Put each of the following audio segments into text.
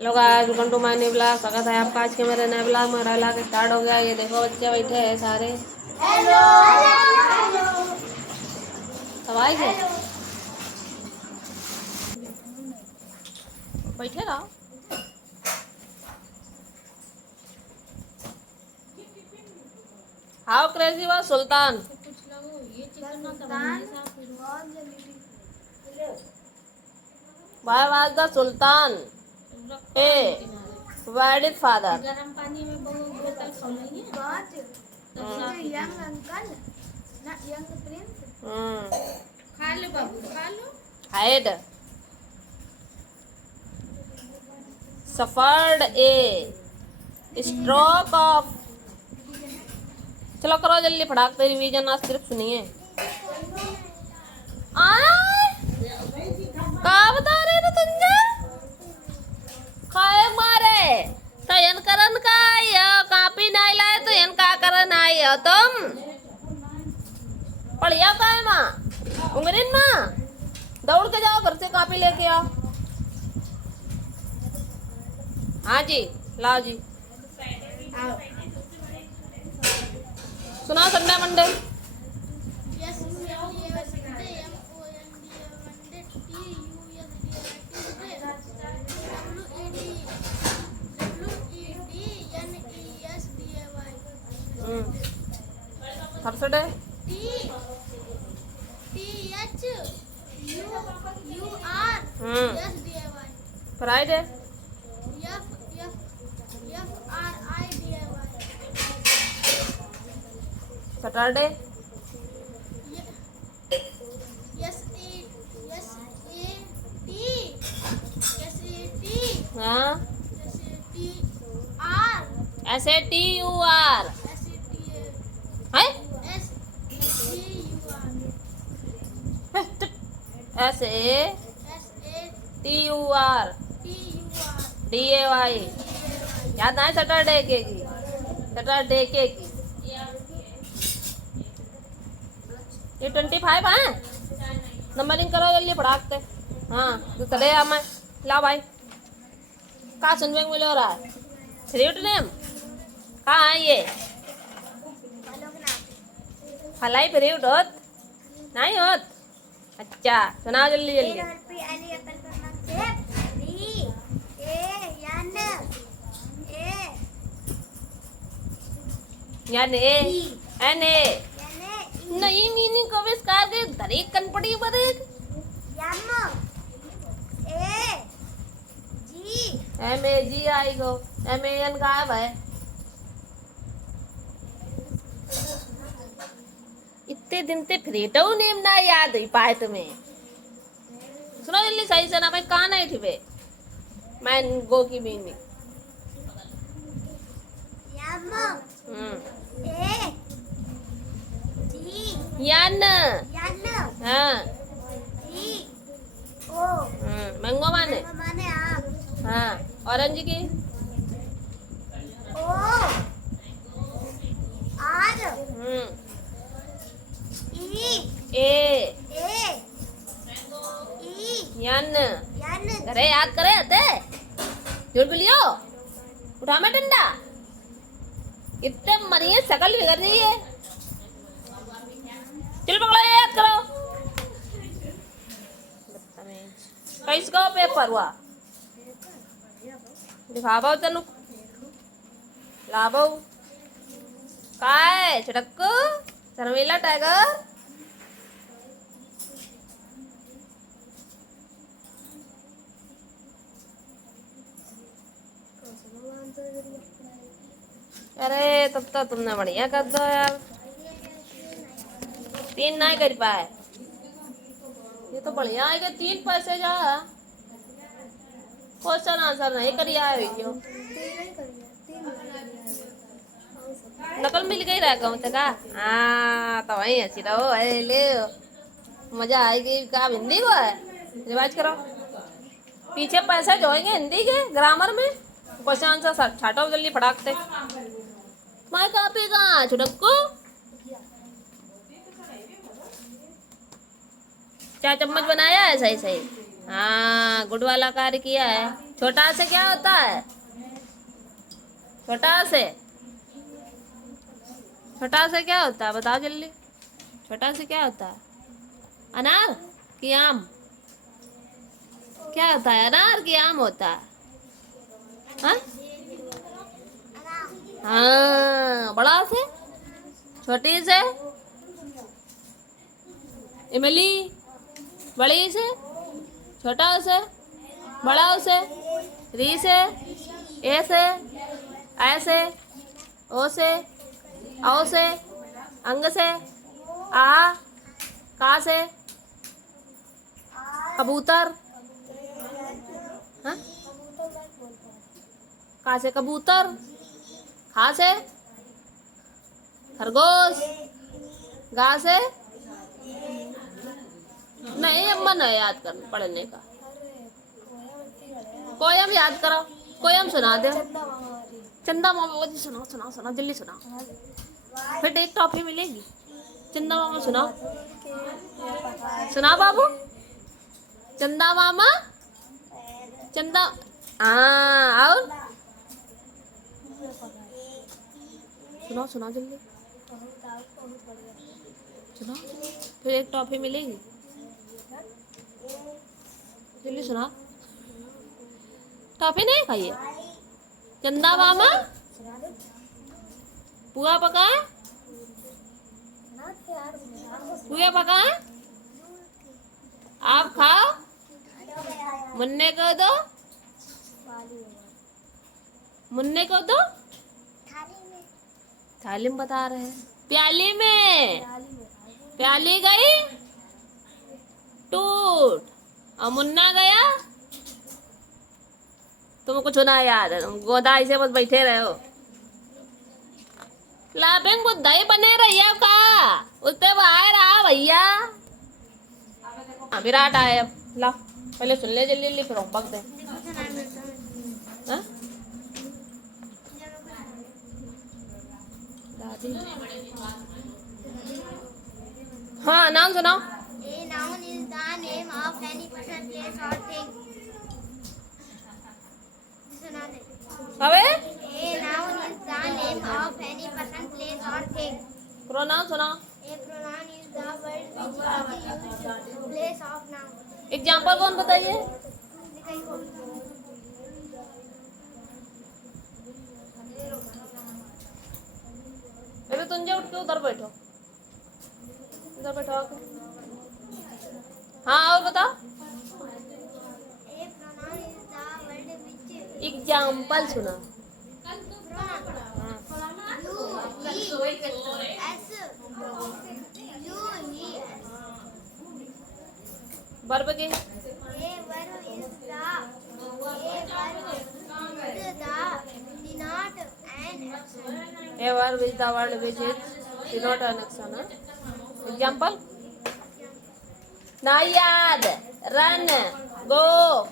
Hello guys, welcome to my new blog. स्वागत है आपका आज के मेरे नए ब्लॉग में। मेरा ब्लॉग स्टार्ट हो गया। ये देखो बच्चे बैठे हैं सारे। हेलो सब आए थे, बैठे रहो। How crazy was Sultan. Why was the Sultan a wedded father? गरम पानी में बोतल खोलेंगे यंग अंकल ना यंग प्रिंस खा लो बाबू खा लो Had suffered a stroke of। चलो करो जल्दी फटाक से रिवीजन। आज सिर्फ सुनिए। का बता रहे थे तुझे खाए मारे तो यन करन का आयो कापी नहीं लाए तो यन का करन आयो तुम पढ़िया का है माँ उंगरिन माँ दौड़ के जाओ घर से कापी लेके आओ। हाँ जी लाओ जी। सुना Sunday Monday. Thursday Friday Saturday हाँ SATUR है SATUR DAY याद आए सैटरडे के की सैटरडे के की ये 25 है। नंबरिंग करो जल्दी फटाकते। हाँ दूसरे मैं ला भाई कहाँ सुनने को मिल रहा है। फ्रूट नेम कहाँ है ये फलाई फ्रूट होत नहीं होत। अच्छा सुनाओ जल्दी जल्दी। यान ए एन ए नहीं मीनिंग को विस्तार के दरेक कनपड़ी बरेक MAG आई गो MAN का है भाई। इतने दिन से फ्रेटो नेम ना याद हुई पाए तुम्हें। सुनो जल्दी सही से ना भाई कहाँ नहीं थी बे मैं गो की मीनिंग यान हाँ मैंगो माने हाँ ऑरेंज की ए यान अरे याद करे थे झूठ बोलियो उठा मैं डंडा इतने मरिए शकल बिगड़ रही है। चल पकड़ो याद करो कैसका पेपर हुआ दिखाबो तनु लाबो काय छटक्कू शर्मिला टाइगर अरे तब तो तुमने बढ़िया कर दो यार 3 नहीं कर पाए। ये तो बढ़िया है कि 3 पैसे जा क्वेश्चन आंसर नहीं करिया है क्यों नकल मिल गई रहा कहूँ का हाँ तो वही हंसी रहो ले मजा आएगी। का हिंदी को है रिवाज करो पीछे पैसे जोएंगे हिंदी के ग्रामर में क्वेश्चन आंसर छाटो जल्दी फटाकते। मैं कॉपी कहाँ छुटक्को 4 चम्मच बनाया है सही सही। हाँ, गुड वाला कार्य किया है। छोटा से क्या होता है? छोटा से क्या होता है? बताओ जल्दी। छोटा से क्या होता है? अनार कि आम? क्या होता है? अनार कि आम होता है? हाँ हाँ, बड़ा से छोटी से इमली, बड़ी से छोटा से बड़ा से री से ए से ऐसे ओ से औ से अंग से आ का से कबूतर, हाँ का से कबूतर, खा से खरगोश, गा से नहीं, अब मन है याद कर पढ़ने का। कोयम याद करो, कोयम सुना दे। चंदा मामा जी सुनाओ सुनाओ सुनाओ जल्दी सुनाओ, फिर एक टॉफी मिलेगी। चंदा मामा सुनाओ, सुना बाबू। चंदा मामा, चंदा, हाँ और सुनाओ सुनाओ जल्दी सुनाओ, फिर एक टॉफी मिलेगी। जल्दी सुना, टॉफी नहीं खाइए। चंदा मामा पुआ पकाए, पुआ पकाए, आप खाओ, मुन्ने को दो, मुन्ने को दो। थाली में बता रहे हैं, प्याली में, प्याली गई टूट और मुन्ना गया। तुमको कुछ ना याद है, तुम गोदाई से बस बैठे रहे हो। लापेंग को दही बने रही का उससे बाहर आ भैया। विराट आए, अब ला पहले सुन ले जल्दी जल्दी, फिर होमवर्क दे। दादी, हाँ नाम सुनाओ। A noun is the name of any person, place or thing. सुना दे। अबे A noun is the name of any person, place or thing. Pronoun सुनाओ। A pronoun is the word which is used in place of noun. Example कौन बताइए? अरे तुम जो उठ के उधर बैठो, इधर बैठो आके। हाँ और बताओ। A pronoun is the word which example सुना। वर्ब के A verb is the word which is denote an action. Example: नायाद, run, go,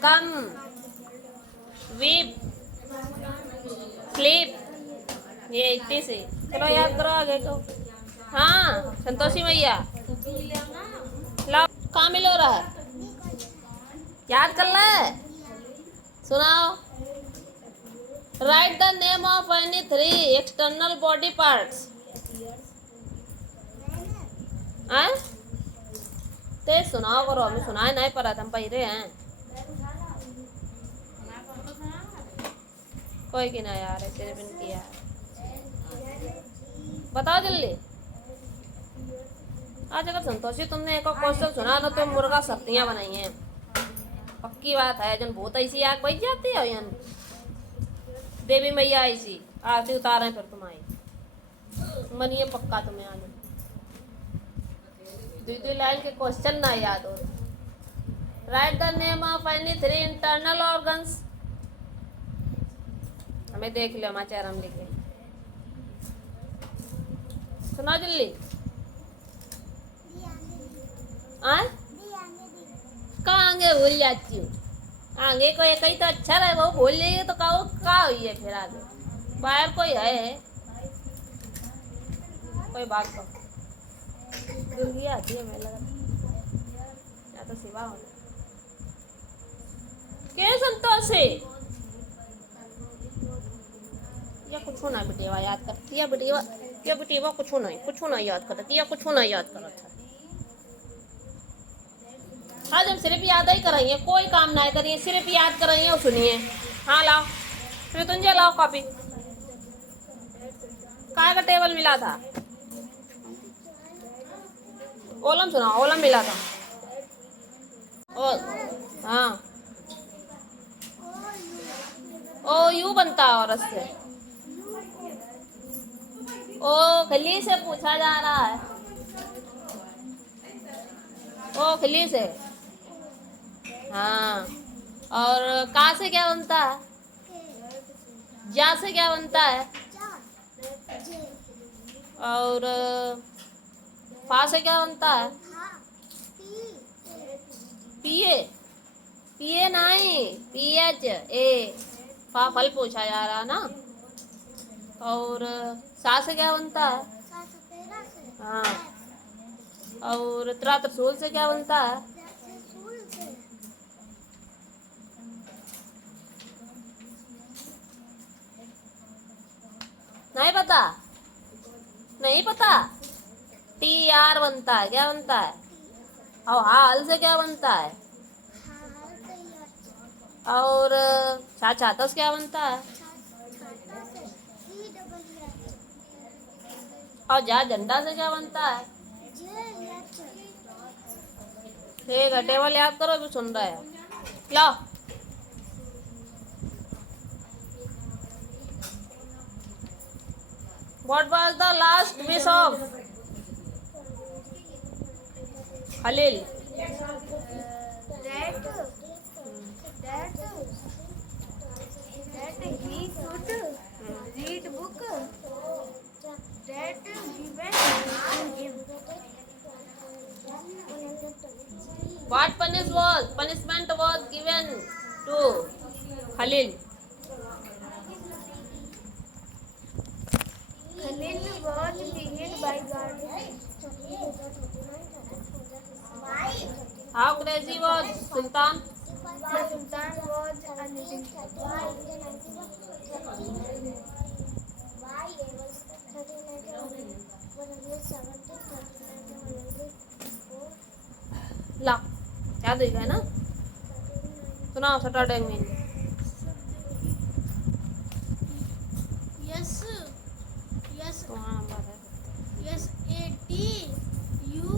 come, weep, sleep। ये इतनी से चलो याद करो आगे को। हाँ संतोषी मैया लाओ, कहाँ मिल हो रहा है, याद कर ले। सुनाओ। Write the name of any 3 external body parts. तेज सुनाओ करो, हमें सुनाए नहीं पड़ा, हम पहरे हैं। कोई की ना यार है, तेरे बिन किया। बताओ जल्दी। आज अगर संतोषी तुमने एक क्वेश्चन सुना ना तो मुर्गा सब्तियां बनाई हैं, पक्की बात है। जन बहुत ऐसी आग बच जाती है यान, देवी मैया ऐसी आरती उतारें फिर तुम आई मनिए पक्का तुम्हें आज। द्वितीय लाइन के क्वेश्चन ना याद हो। Right the name of any 3 internal organs. हमें देख लो समाचार हम लिखे। सुना जल्दी। कहाँ आगे भूल जाती हूँ, आगे कोई कहीं तो अच्छा रहे वो भूल जाइए तो कहो का हुई है फिर आगे बाहर कोई है, कोई बात को दुर्गी आती है। मैं लगा या तो सिवा हो के संतोषी या कुछ ना बेटेवा याद कर या बेटेवा कुछ ना याद करत या कुछ ना याद करत है। हाँ जब सिर्फ याद ही कराइए कोई काम ना करिए सिर्फ याद कराइए और सुनिए। हाँ लाओ फिर तुझे लाओ कॉपी काय का टेबल मिला था ओलम सुना ओलम मिला था ओ हाँ ओ यू बनता है औरत से ओ खली से पूछा जा रहा है ओ खली से हाँ और का से क्या बनता है जा से क्या बनता है और फा से क्या बनता है पिए पिए नहीं पीएच ए फा फल पूछा जा रहा ना और सा से क्या बनता है हाँ और त्रा त्रिशूल से क्या बनता है नहीं पता टी आर बनता है क्या बनता है और हाल से क्या बनता है और छाछातस क्या बनता है और जा झंडा से क्या बनता है ठीक है टेबल याद करो भी सुन रहे हो लाओ What was the last wish of Khalil? That he should read book that given to him. What punishment was given to Khalil? Khalil was beaten by guard. How crazy was Sultan? The Sultan was a little. ला याद है ना सुनाओ Saturday में Yes, yes, तो हाँ बात है yes. A-T U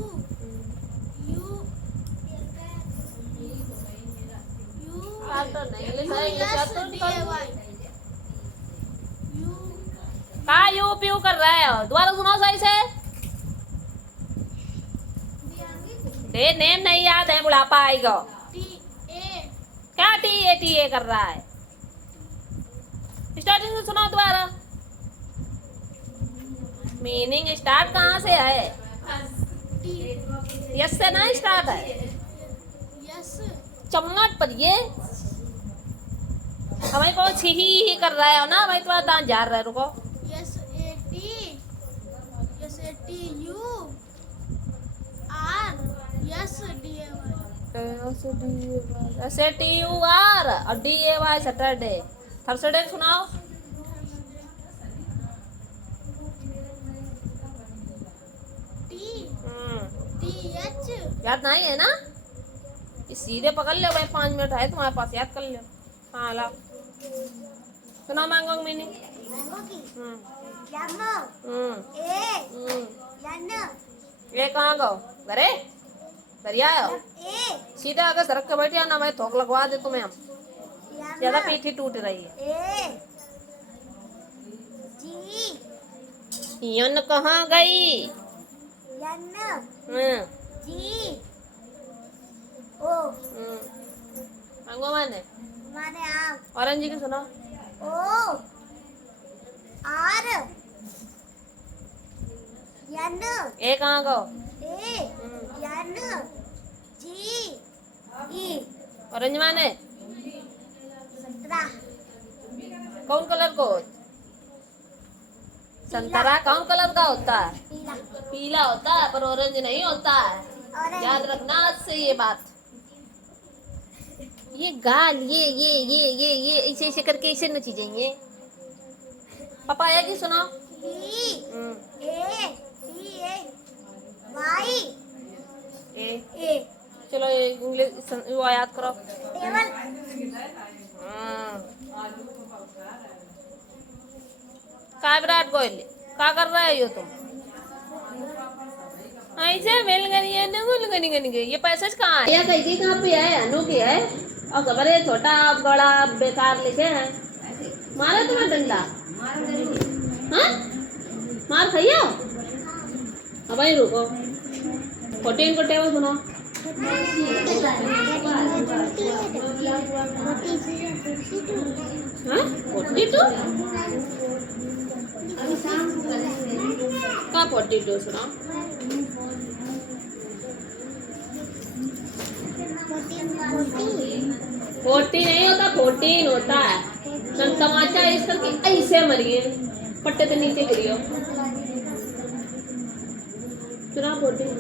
U तो नहीं इंग्लिश है इंग्लिश तो D-A-Y. U का यू पीयू कर रहे हो दोबारा सुनाओ सही से दे नेम नहीं याद है बुढ़ापा आएगा T-A. क्या टी ए कर रहा है स्टार्टिंग से सुनाओ दोबारा मीनिंग स्टार्ट कहाँ से है T. यस से ना स्टार्ट है Yes. चम्मच पर ये हमें को ही कर रहा है ना भाई तुम्हारा दांत जा रहा है रुको Yes, A-T. Yes, A-T-U. R. Yes, D-A-Y. ऐसे टी यू आर और D A Y Saturday Thursday सुनाओ T. T-H. याद नहीं है ना ये सीधे पकड़ लो भाई 5 मिनट है तुम्हारे पास याद कर लो हाँ लाओ सुनाओ मैंगो मीनिंग ये कहाँ गो घरे दरिया आओ सीधे आगे सड़क के बैठे ना मैं थोक लगवा दे तुम्हें हम ज्यादा पीठी टूट रही है यन कहाँ गई मैंगो मैंने ऑरेंज की सुना ए कहाँ गो ऑरेंज माने कौन कलर को संतरा कौन कलर का होता है पीला होता है पर ऑरेंज नहीं होता है याद रखना आज से ये बात ये गाल ये ऐसे ऐसे करके ऐसे नची जाएंगे। पापा आएगी सुनो। ए चलो इंग्लिश वो याद करो। का विराट कोहली का कर रहे हो तुम? ऐसे मिल गई है ना ये पैसेज कहाँ है? कहीं की कहाँ पे है? अनु की है और खबर है छोटा बड़ा बेकार लिखे हैं। मारे तुम्हें डंडा? हाँ मार खाइयो। अब भाई रुको 14 को टेबल सुनो। हाँ 42 का 42 सुनो। 40 नहीं होता 14 होता है। तमाचा इस करके ऐसे मरिए पट्टे से नीचे गिरियो। सुना 14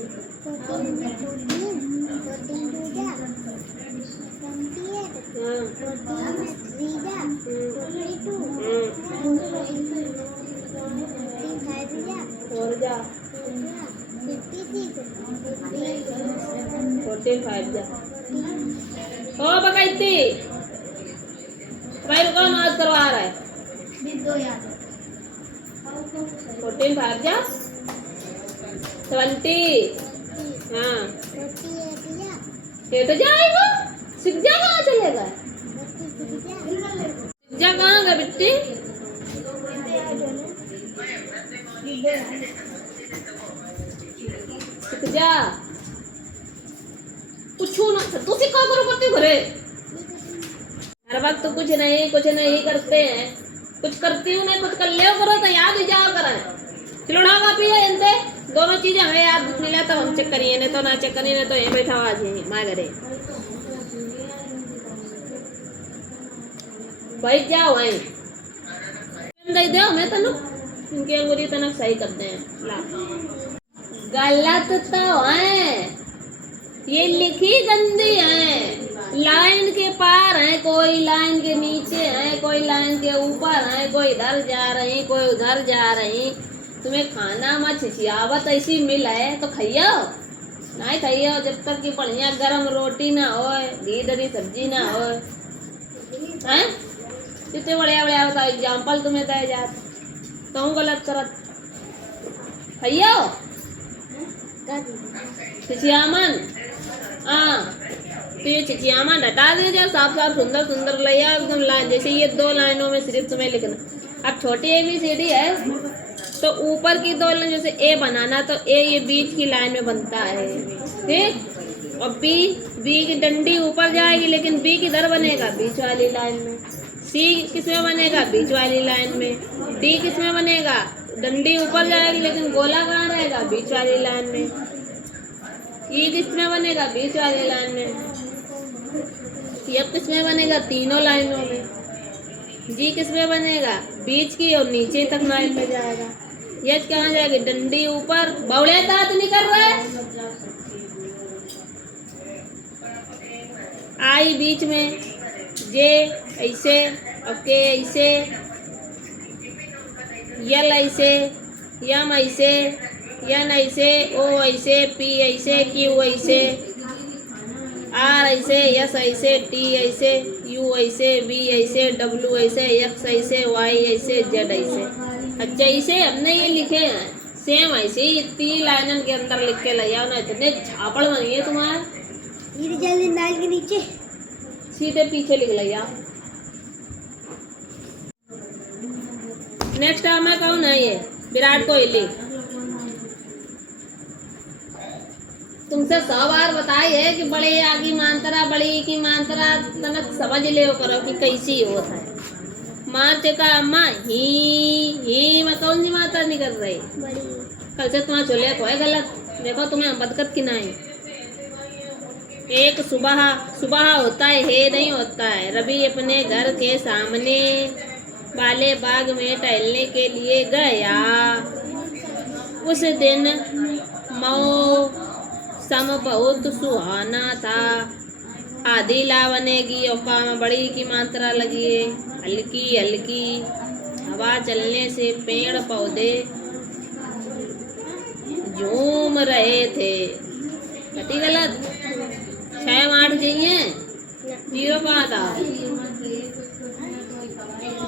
और जा 45 जा ओ बकाइती भाई रुको नाच करवा रहा है। 45 जा 20 हाँ ये तो जाएगा सीख जा कहाँ चलेगा? जा कहाँ गया बिट्टी? सीख जा पूछू ना तू सिखा करो करते घरे हर वक्त तो कुछ नहीं करते हैं। कुछ करती हूँ नहीं कुछ कर ले करो तो याद ही जाओ करें। खिलौना का पिए इनते दोनों चीजें हमें याद मिला तो हम चेक करिए नहीं तो ना चेक करिए नहीं तो यहीं बैठा हुआ जी माँ घरे भाई जाओ वहीं दे दो हमें तनु इनकी अंगुली तनक सही करते हैं। ला गलत तो है ये लिखी गंदी है। लाइन के पार है कोई लाइन के नीचे है कोई लाइन के ऊपर है कोई इधर जा रही कोई उधर जा रही। तुम्हें खाना में छिछियावत ऐसी मिल है तो खाइयो नहीं खाइयो जब तक कि बढ़िया गरम रोटी ना हो घी डरी सब्जी ना हो हैं कितने बढ़िया बढ़िया होता एग्जाम्पल तुम्हें दे जात तो गलत करत खाइयो छिछियामन। हाँ तो ये चिचियामन हटा दे जाओ साफ साफ सुंदर सुंदर लिया एकदम लाइन जैसे ये 2 लाइनों में सिर्फ तुम्हें लिखना। अब छोटी ABCD है तो ऊपर की 2 लाइन जैसे ए बनाना तो ए ये बीच की लाइन में बनता है ठीक। और बी की डंडी ऊपर जाएगी लेकिन बी किधर बनेगा? बीच वाली लाइन में। सी किस में बनेगा? बीच वाली लाइन में। डी किस में बनेगा? डंडी ऊपर जाएगी लेकिन गोला कहाँ रहेगा? बीच वाली लाइन में। ई किस में बनेगा? बीच वाली लाइन में। एफ किस में बनेगा? तीनों लाइनों में। जी किस में बनेगा? बीच की और नीचे तक लाइन में जाएगा। एच कहाँ जाएगी? डंडी ऊपर। बौड़े दांत नहीं कर रहा है। आई बीच में जे ऐसे ओके ऐसे यल ऐसे यम ऐसे एन ऐसे ओ ऐसे पी ऐसे क्यू ऐसे आर ऐसे एस ऐसे टी ऐसे यू ऐसे बी ऐसे डब्ल्यू ऐसे एक्स ऐसे वाई ऐसे जेड ऐसे। अच्छा इसे हमने ये लिखे हैं सेम ऐसे ही 3 लाइनन के अंदर लिख के ले आओ ना इतने झापड़ बनिए तुम्हारे के नीचे सीधे पीछे लिख लिया। नेक्स्ट मैं कौन है? ये विराट कोहली। तुमसे 100 बार बताई है कि बड़े आगी मांतरा बड़ी की मांतरा तनक समझ ले करो कि कैसी होता है। मार चेका अम्मा ही मैं कौन सी मात्रा नहीं कर रही। कल से तुम्हारा चले को है गलत। देखो तुम्हें बदकत की नहीं। एक सुबह होता है नहीं होता है। रवि अपने घर के सामने वाले बाग में टहलने के लिए गया। उस दिन मौसम बहुत सुहाना था। आधी ला बनेगी और का में बड़ी की मात्रा लगी है। हल्की हल्की हवा चलने से पेड़ पौधे झूम रहे थे। कति गलत 6 में 8 चाहिए, 0 कहाँ था।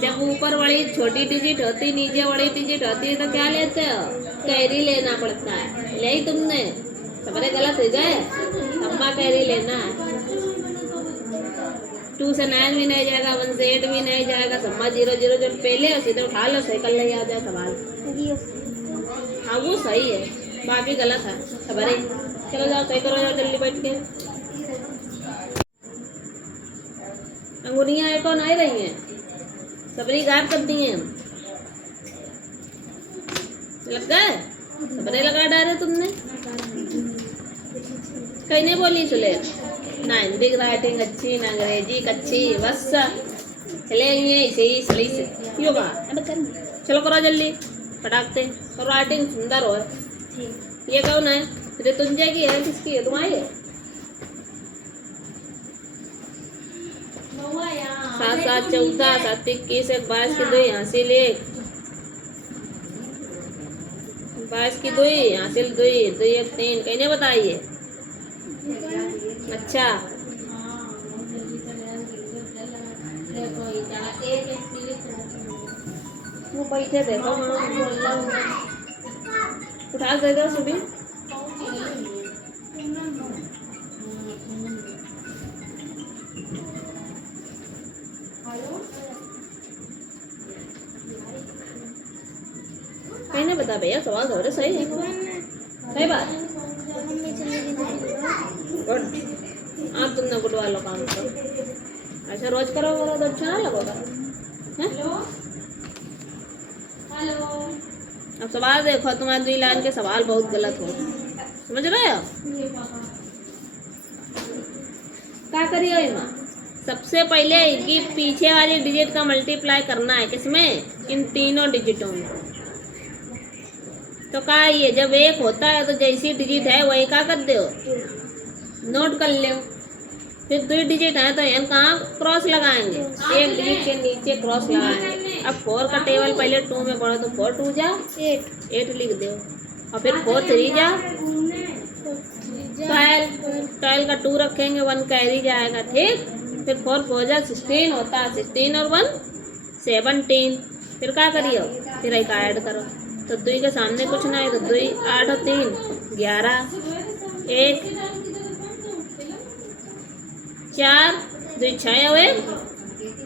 जब ऊपर बड़ी छोटी डिजिट होती नीचे बड़ी डिजिट होती है तो क्या लेते हो, कैरी लेना पड़ता है। ले ही तुमने सबरे गलत हो गए, अम्मा कैरी लेना है। 2 से 9 भी नहीं जाएगा, 1 से 8 भी नहीं जाएगा। सम्मा 0 0 जो पहले सीधे उठा लो, सही कर ले आ जाए सवाल। हाँ वो सही है, बाकी गलत है सबरे। चलो जाओ सही करो, जाओ जल्दी बैठ के। अंगुरियां एक और नहीं रही हैं, सबरी गायब कर दी हैं। लग गए, सबरे लगा डाले तुमने। कहीं नहीं बोली सुले ना हिंदी की राइटिंग अच्छी ना अंग्रेजी कच्ची, बस चले ऐसे ही सही से क्यों कहा। चलो करो जल्दी फटाकते, और राइटिंग सुंदर हो। ये कौन है, ऋतुंजय की है, किसकी है, तुम्हारी है। 7 7 14 7 21 1 22 की 2 हासिल 1 22 की 2 हासिल 2 2 1 3। कहने बताइए। अच्छा वो बैठे थे तो उठा दे दो सुबह। कहने बता भैया, सवाल तो सही है, सही बात। गुड, आप तुमने गुड वालों काम करो, ऐसा रोज करो तो अच्छा ना लगेगा। अब सवाल देखो, तुम्हारे 2 लाइन के सवाल बहुत गलत हो, समझ रहे हो। क्या करिए इमा, सबसे पहले कि पीछे वाली डिजिट का मल्टीप्लाई करना है, किसमें, इन तीनों डिजिटों में। तो क्या ये जब 1 होता है तो जैसी डिजिट है वही क्या कर दो, नोट कर लो। फिर 2 डिजिट है तो यहाँ कहाँ क्रॉस लगाएंगे, एक डिजिट के नीचे क्रॉस लगाएंगे। अब 4 का टेबल पहले 2 में पढ़ो तो 4 2 जा 8 लिख दो, और फिर 4 3 जा 12 का 2 रखेंगे, 1 कैरी जाएगा, ठीक। फिर 4 4 जा 16 होता है, 16 और 1 17। फिर क्या करियो, फिर एक ऐड करो, तो 2 के सामने कुछ ना है तो 2 8 और 3 11 1 4 2 6 हुए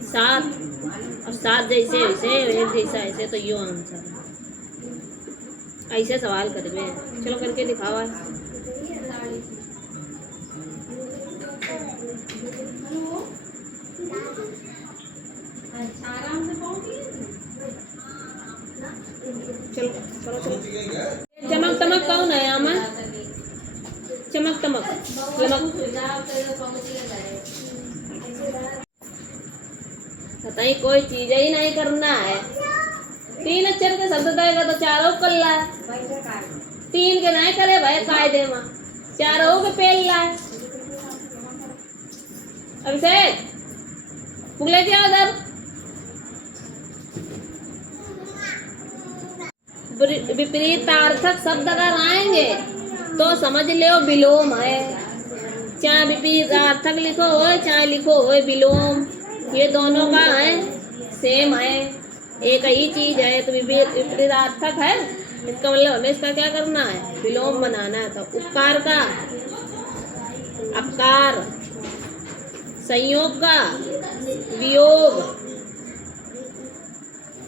7, और 7 जैसे ऐसे 1 जैसा ऐसे, तो यो आंसर ऐसे सवाल करबे। चलो करके दिखावा। चलो करो चलो। चमक तमक कौन है यहाँ में, चमक तमक बताइए, कोई चीज ही नहीं करना है। 3 अक्षर के शब्द देगा तो 4 कर ला, 3 के नहीं करे भाई कायदे में, 4 के पेल ला। अभिषेक पुगले क्या उधर, विपरीतार्थक शब्द अगर आएंगे तो समझ लो विलोम है। चाहे विपरीतार्थक लिखो हो चाहे लिखो हो विलोम, ये दोनों का है सेम है, एक ही चीज है। तो विपरीतार्थक है, इसका मतलब हमें इसका क्या करना है, विलोम बनाना है। तो उपकार का अपकार, संयोग का वियोग,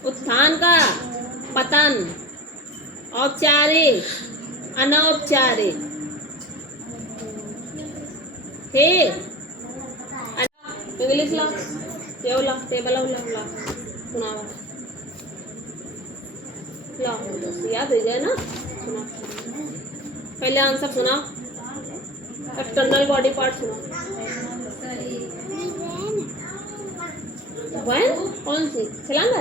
उत्थान का पतन, औपचारिक अनौपचारिक, ठीक। इंग्लिश ला ला टेबल ला सुनाओ, ला याद हो गया ना, सुना पहले आंसर सुनाओ। एक्सटर्नल बॉडी पार्ट सुनाओ। वैन कौन सी छलांगा,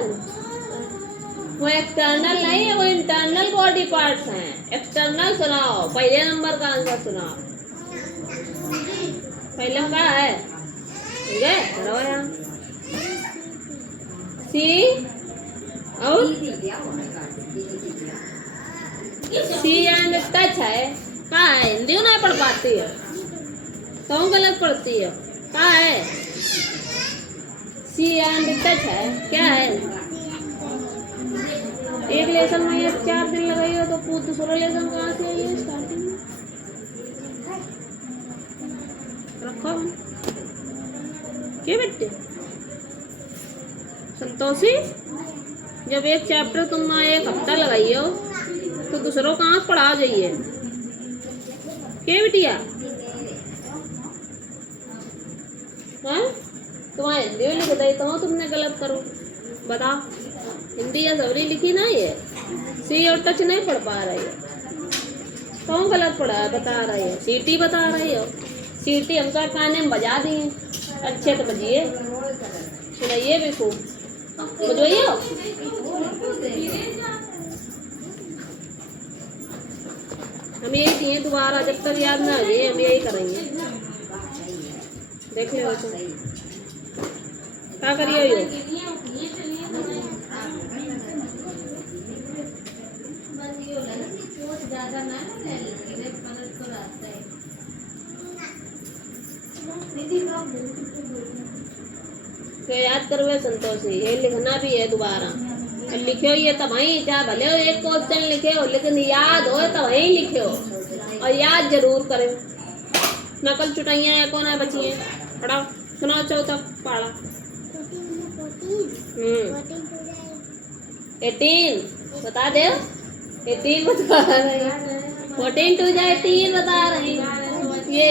वो एक्सटर्नल नहीं है, वो इंटरनल बॉडी पार्ट्स हैं। एक्सटर्नल सुनाओ, पहले नंबर का आंसर सुनाओ। पहले में कहा है ठीक है करो यहाँ सी और सी एंड टच है कहा है हिंदी नहीं पढ़ पाती है तो गलत पढ़ती है कहा है सी एंड टच है क्या है एक लेसन में ये 4 दिन लगाई हो तो दूसरा लेसन कहाँ से आई है स्टार्टिंग में रखो क्या बेटे संतोषी जब एक चैप्टर तुम 1 हफ्ता लगाई हो तो दूसरों कहाँ पढ़ा जाइए क्या बिटिया हाँ तुम्हारे हिंदी में लिख देता हूँ तुमने गलत करो बताओ हिंदी या सवरी लिखी ना ये सी और टच नहीं पढ़ पा रही है कौन गलत पढ़ा है बता रही है सीटी बता रही हो सीटी हम तो काने में बजा दी अच्छे तो बजिए सुनाइए भी खूब बजवाइए हम यही किए दोबारा जब तक याद ना आए हम यही करेंगे देख लो तो क्या करिए ये तो याद करवे संतोषी ये लिखना भी है दोबारा लिखो ये तब वहीं चाहे भले एक क्वेश्चन लिखे हो लेकिन याद हो तब वहीं लिखे हो और याद जरूर करे नकल चुटाइयाँ या कौन है बची है पढ़ाओ सुनाओ चौथा पढ़ा 18 बता दे 18 बता रही 14 टू जाए 18 बता रही ये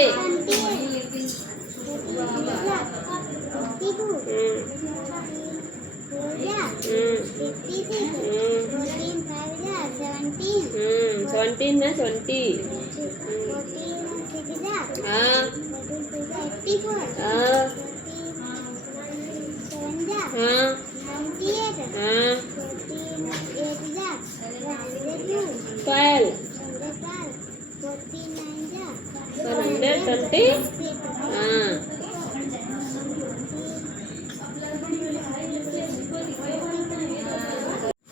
17 में 20 हाँ हाँ हाँ हाँ 12 120 हाँ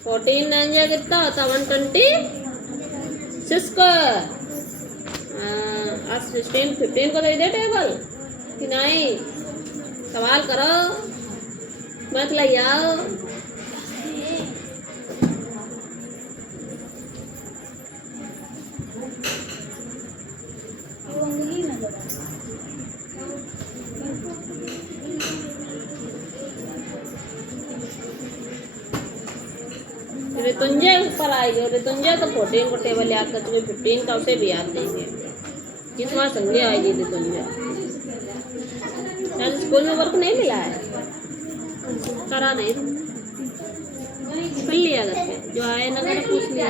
14 9 कितना होता 126 को 16 15 को दे दे टेबल कि नहीं सवाल करो मत ले आओ ऋतुंजय ऊपर आएगी ऋतुंजय तो 14 को टेबल याद कर चुके 15 का उसे भी याद देंगे किस बार संजय आएगी ऋतुंजय स्कूल में वर्क नहीं मिला है करा नहीं कर लिया करके जो आए ना मैंने पूछ लिया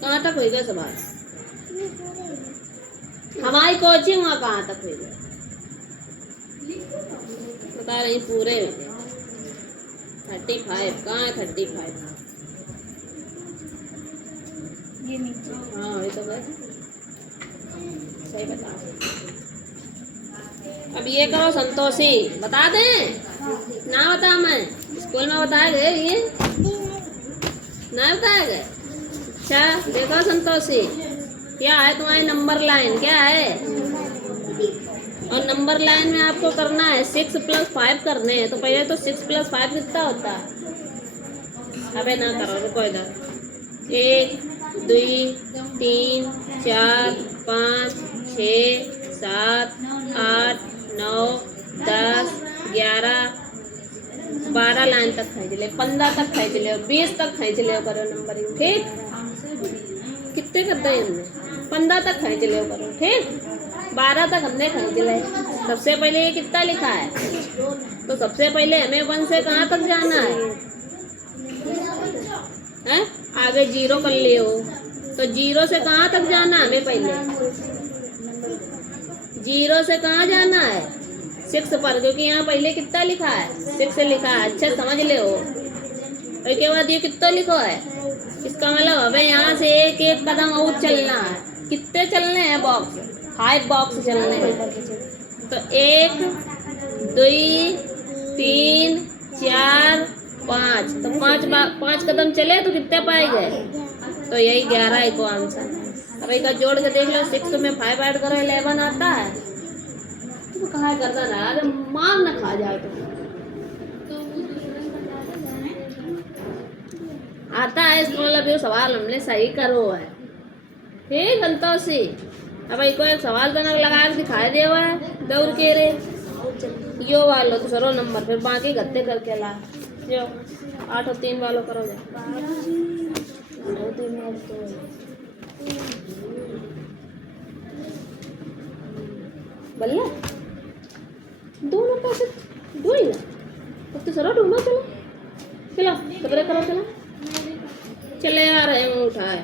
कहाँ तक होगा सवाल हमारी कोचिंग वहाँ कहाँ तक हुई बता रही पूरे 35 कहाँ है 35 हाँ ये तो सही बता अब ये करो संतोषी बता दें ना बता मैं स्कूल में बताए गए ये ना बताए गए अच्छा देखो संतोषी क्या है तुम्हारी नंबर लाइन क्या है और नंबर लाइन में आपको करना है 6 + 5 करने हैं तो पहले तो 6 + 5 कितना होता है अबे ना करो रुको इधर 1 2 3 4 5 6 7 8 9 10 11 12 लाइन तक खींच ले 15 तक खींच ले 20 तक खींच ले करो नंबरिंग ठीक कितने करते हैं हमने 15 तक खींच ले करो ठीक 12 तक हमने खींच ले सबसे पहले ये कितना लिखा है तो सबसे पहले हमें 1 से कहाँ तक जाना है आगे 0 कर लिए हो तो 0 से कहाँ तक जाना है हमें पहले 0 से कहाँ जाना है 6 पर क्योंकि यहाँ पहले कितना लिखा है 6 लिखा है अच्छा समझ ले हो उसके बाद ये कितना लिखो है, इसका मतलब हमें यहाँ से एक एक कदम और चलना है। कितने चलने हैं बॉक्स? 5 बॉक्स चलने हैं। तो 1 2 3 4 5, तो 5 कदम चले तो कितने पाएंगे? तो यही 11 है को आंसर। अब एक जोड़ के देख लो, 6 में 5 ऐड करो 11 आता है। तो कहा करता ना, अरे मार ना खा जाए तो आता है। इसका मतलब ये सवाल हमने सही करो है। ठीक संतोषी, अब को एक सवाल तो लगा के दिखाई दे हुआ है दौड़ के रे यो वालो दूसरो नंबर, फिर बाकी गत्ते करके ला जो 8 और 3 वालों करो जा। बल्ला दोनों पैसे दो ही ना, अब तो सरो ढूंढो। चलो चलो खबरें करो। चलो चले आ रहे हैं, उठाए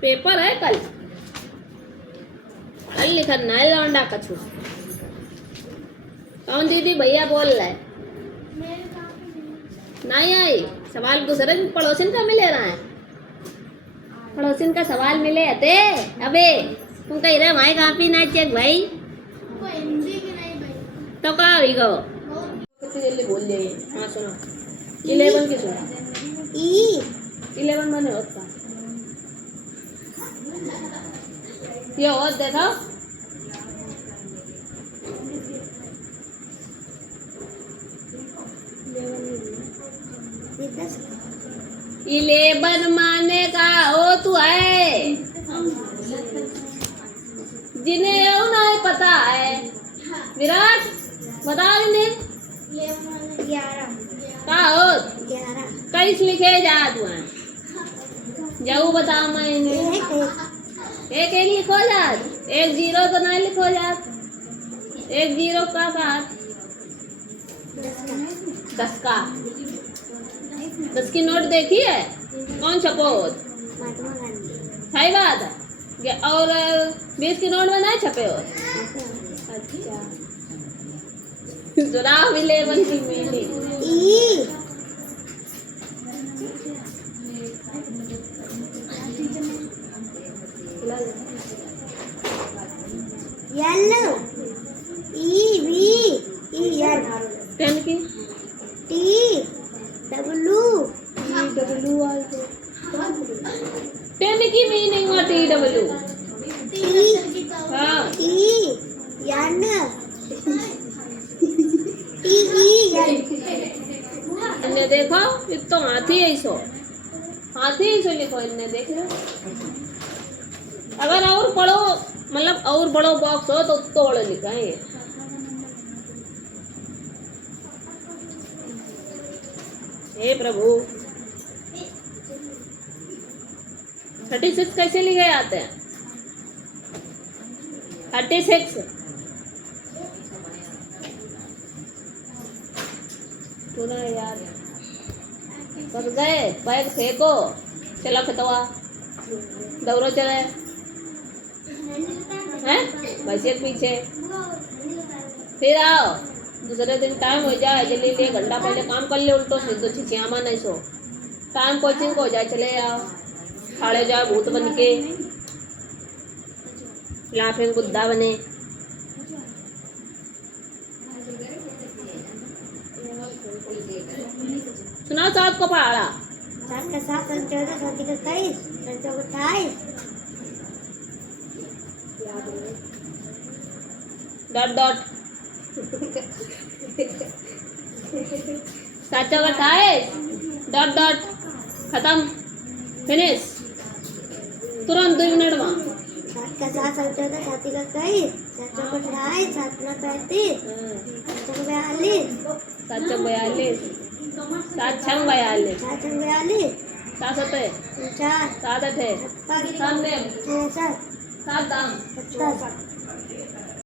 पेपर है कल लिखा ना लौंडा कछु। कौन दीदी भैया बोल रहा है? नहीं आई सवाल दूसरे पड़ोसिन का मिले रहा है। पड़ोसिन का सवाल मिले थे। अबे तुम कही रहे भाई काफी ना चेक भाई तो कहा भी गो कितनी जल्दी बोल दे। हाँ सुनो 11 की सुनो 11 मैंने होता ये और देखो 11 माने का हो तू है जिन्हें यो नहीं पता है। विराट बता इन्हें 11 का हो 23 लिखे जा तू है जाऊ बताओ। मैं इन्हें एक लिखो जा, 1 0 तो नहीं लिखो जा। 1 0 का 10 का 10 की नोट देखी है? कौन छपो सही बात है। और 20 की नोट में नहीं छपे हो? अच्छा सुनाओ 11 की मीनिंग। येलो EVEL 10 की TW 10 की मीनिंग और TW हाँ इन्हें देखो ये तो हाथी है। हाथी लिखो इन्हें देख लो। अगर और पढ़ो मतलब और बड़ो बॉक्स हो तो बड़ो लिखा है ये। हे प्रभु 36 कैसे लिखे जाते हैं? 36 पूरा यार बस गए। बैग फेंको चलो खतवा दौड़ो चले हैं वैसे पीछे। फिर आओ दूसरे दिन टाइम हो जाए जल्दी 1 घंटा पहले काम कर ले उल्टो सीधो छिछियामा नहीं सो। टाइम कोचिंग को हो जाए चले आओ खाड़े जाओ भूत बन के लाफिंग बुद्धा बने। सुनाओ 7 को पढ़ा 7 का 7 14 7 का 23 28 डॉट डॉट 7 का 28 डॉट डॉट खत्म फिनिश तुरंत 2 मिनट में। 7 का 7 14 7 का 23 7 का 28 7 का 35 7 का 42 7 6 42 7 6 42 7 का 42 7 7 4 7 8 7 9 6 7 7 10 70